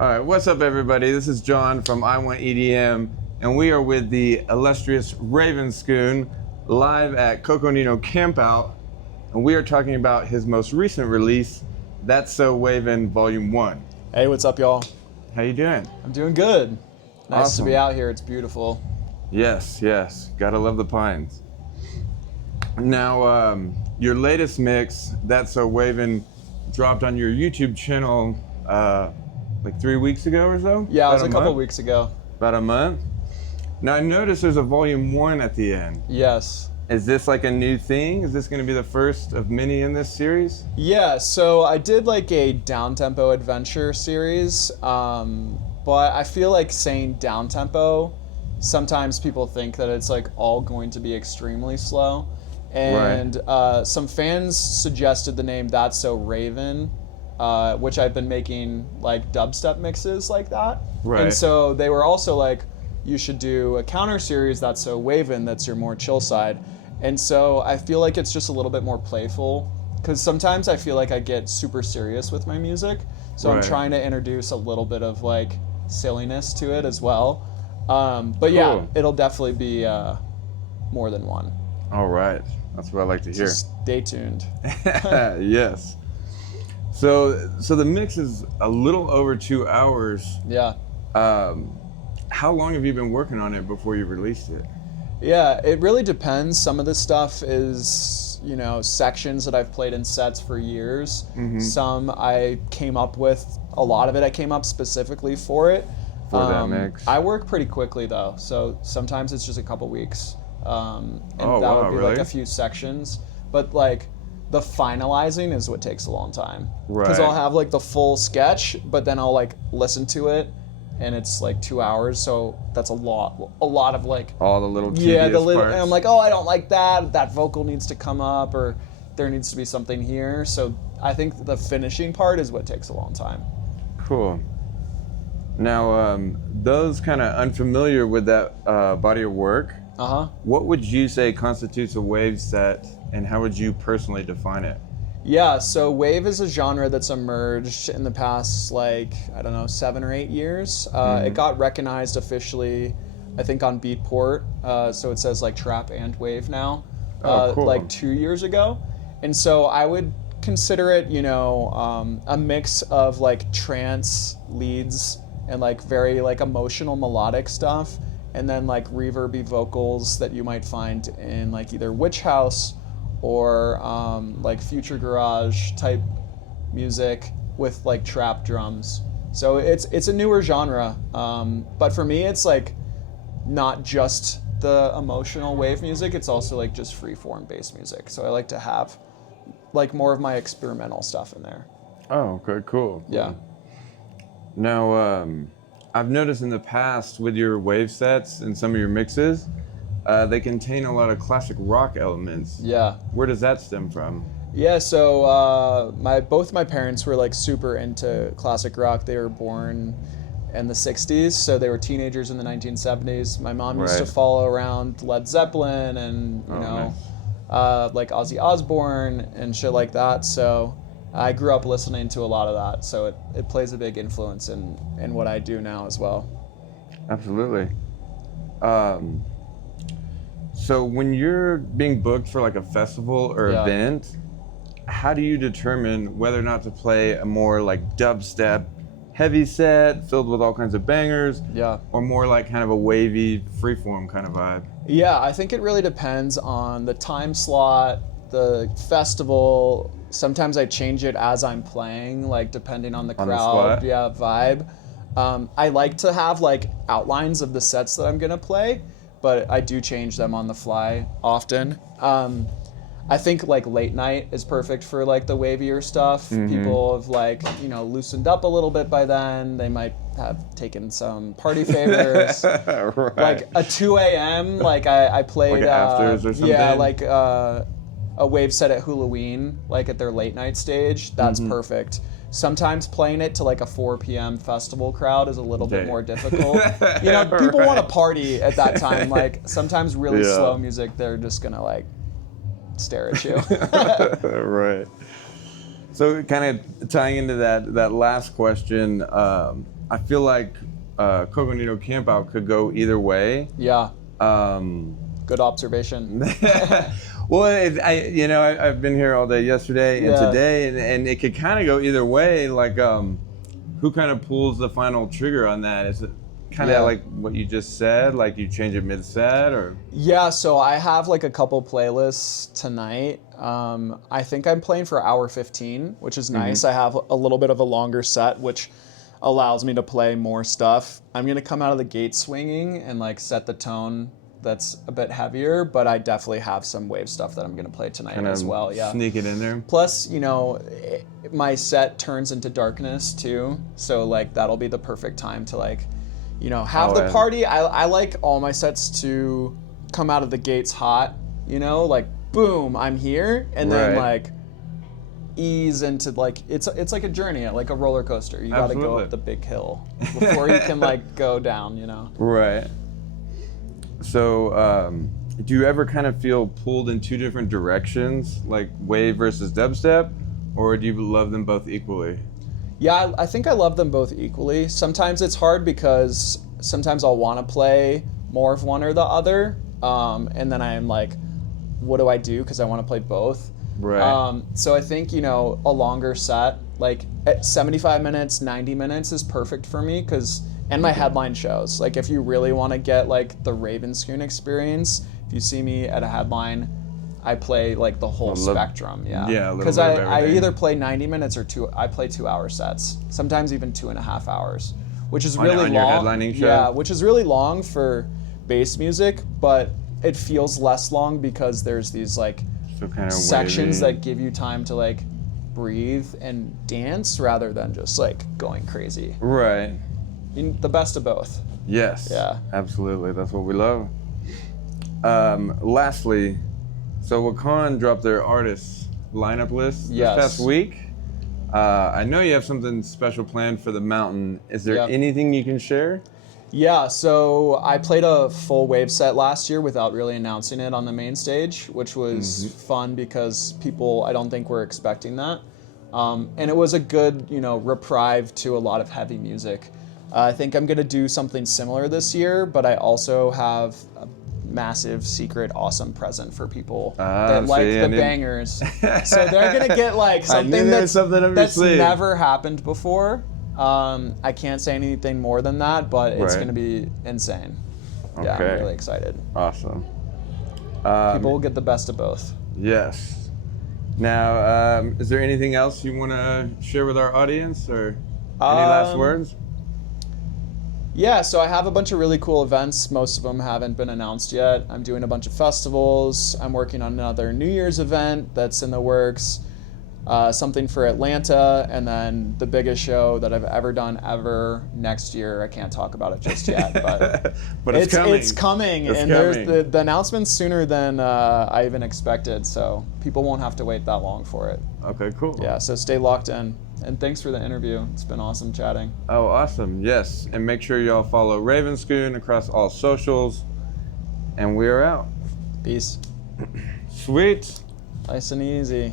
All right, what's up, everybody? This is John from WANT EDM, and we are with the illustrious Ravenscoon live at Coconino Campout, and we are talking about his most recent release, That's So Waven Volume 1. Hey, what's up, y'all? How you doing? I'm doing good. Nice Awesome. to be out here. It's beautiful. Yes, yes. Gotta love the pines. Now, your latest mix, That's So Waven, dropped on your YouTube channel like 3 weeks ago or so? Yeah, it was About a couple month? weeks ago. About a month? Now, I noticed there's a Volume 1 at the end. Yes. Is this like a new thing? Is this going to be the first of many in this series? Yeah, so I did like a downtempo adventure series, but I feel like saying downtempo, sometimes people think that it's like all going to be extremely slow. And some fans suggested the name That's So Raven, which I've been making like dubstep mixes like that. Right. And so they were also like, you should do a counter series That's So Waven, that's your more chill side. And so I feel like it's just a little bit more playful, because sometimes I feel like I get super serious with my music. So I'm trying to introduce a little bit of like silliness to it as well. But yeah, it'll definitely be more than one. All right. That's what I like to hear. So stay tuned. Yes. So the mix is a little over 2 hours. Yeah. How long have you been working on it before you released it? Yeah, it really depends. Some of the stuff is, you know, sections that I've played in sets for years. Mm-hmm. Some I came up with, a lot of it I came up specifically for it. For that mix. I work pretty quickly though, so sometimes it's just a couple weeks. And that would be really? like a few sections. But like the finalizing is what takes a long time. Right. Because I'll have like the full sketch, but then I'll like listen to it, and it's like 2 hours, so that's a lot of like all the little tedious parts. And I'm like, oh, I don't like that vocal needs to come up, or there needs to be something here. So I think the finishing part is what takes a long time. Cool. Now, those kind of unfamiliar with that body of work, what would you say constitutes a wave set, and how would you personally define it? Yeah, so wave is a genre that's emerged in the past, like, I don't know, 7 or 8 years. It got recognized officially, I think, on Beatport. So it says like trap and wave now, cool. like 2 years ago. And so I would consider it, you know, a mix of like trance leads and like very like emotional melodic stuff, and then like reverby vocals that you might find in like either Witch House or like future garage type music with like trap drums. So it's a newer genre, but for me it's like not just the emotional wave music, it's also like just freeform bass music. So I like to have like more of my experimental stuff in there. Oh, okay, cool. Yeah. Now, I've noticed in the past with your wave sets and some of your mixes, they contain a lot of classic rock elements. Yeah. Where does that stem from? Yeah, so both my parents were like super into classic rock. They were born in the 60s, so they were teenagers in the 1970s. My mom used to follow around Led Zeppelin and, you know, like Ozzy Osbourne and shit like that. So I grew up listening to a lot of that. So it plays a big influence in what I do now as well. Absolutely. So when you're being booked for like a festival or event, how do you determine whether or not to play a more like dubstep heavy set filled with all kinds of bangers, or more like kind of a wavy freeform kind of vibe? Yeah, I think it really depends on the time slot, the festival. Sometimes I change it as I'm playing, like depending on the crowd, vibe. I like to have like outlines of the sets that I'm gonna play, but I do change them on the fly often. I think like late night is perfect for like the wavier stuff. People have like, you know, loosened up a little bit by then. They might have taken some party favors. Like a 2 a.m. like I played like afters or something. Yeah, like a wave set at Halloween, like at their late night stage. That's perfect. Sometimes playing it to like a 4 p.m. festival crowd is a little bit more difficult. You know, people want to party at that time. Like sometimes really slow music, they're just gonna like stare at you. Right. So kind of tying into that last question, I feel like Coconino Campout could go either way. Yeah. Good observation. Well, I've been here all day yesterday and today, and it could kind of go either way. Like, who kind of pulls the final trigger on that? Is it kind of like what you just said, like you change it mid-set, or? Yeah, so I have like a couple playlists tonight. I think I'm playing for hour 15, which is nice. I have a little bit of a longer set, which allows me to play more stuff. I'm gonna come out of the gate swinging and like set the tone that's a bit heavier, but I definitely have some wave stuff that I'm gonna play tonight as well. Yeah, sneak it in there. Plus, my set turns into darkness too, so like that'll be the perfect time to like, have the party. I like all my sets to come out of the gates hot. Like boom, I'm here, and then like ease into like it's like a journey, like a roller coaster. You got to go up the big hill before you can like go down. Right. So, do you ever kind of feel pulled in two different directions, like wave versus dubstep, or do you love them both equally? Yeah, I think I love them both equally. Sometimes it's hard because sometimes I'll want to play more of one or the other, and then I'm like, what do I do? Because I want to play both. Right. So I think, a longer set, like at 75 minutes, 90 minutes is perfect for me and my headline shows. Like if you really want to get like the Ravenscoon experience, if you see me at a headline, I play like the whole spectrum. Yeah. Because I either play 90 minutes or I play 2-hour sets, sometimes even 2.5 hours, which is really long. Your headlining show? Yeah, which is really long for bass music, but it feels less long because there's these like sections that give you time to like breathe and dance rather than just like going crazy. Right. The best of both. Yes. Yeah. Absolutely. That's what we love. Lastly, so Wakan dropped their artist lineup list this past week. I know you have something special planned for the mountain. Is there anything you can share? Yeah, so I played a full wave set last year without really announcing it on the main stage, which was fun because people, I don't think, were expecting that. And it was a good, reprieve to a lot of heavy music. I think I'm going to do something similar this year, but I also have a massive, secret, awesome present for people that like the bangers. So they're going to get like something that's never happened before. I can't say anything more than that, but it's going to be insane. Yeah, I'm really excited. Awesome. People will get the best of both. Yes. Now, is there anything else you want to share with our audience, or any last words? Yeah, so I have a bunch of really cool events. Most of them haven't been announced yet. I'm doing a bunch of festivals. I'm working on another New Year's event that's in the works. Something for Atlanta, and then the biggest show that I've ever done next year. I can't talk about it just yet, but, but it's coming. It's coming, there's the announcement's sooner than I even expected, so people won't have to wait that long for it. Okay, cool. Yeah, so stay locked in. And thanks for the interview. It's been awesome chatting. Oh, awesome. Yes. And make sure y'all follow Ravenscoon across all socials. And we are out. Peace. Sweet. Nice and easy.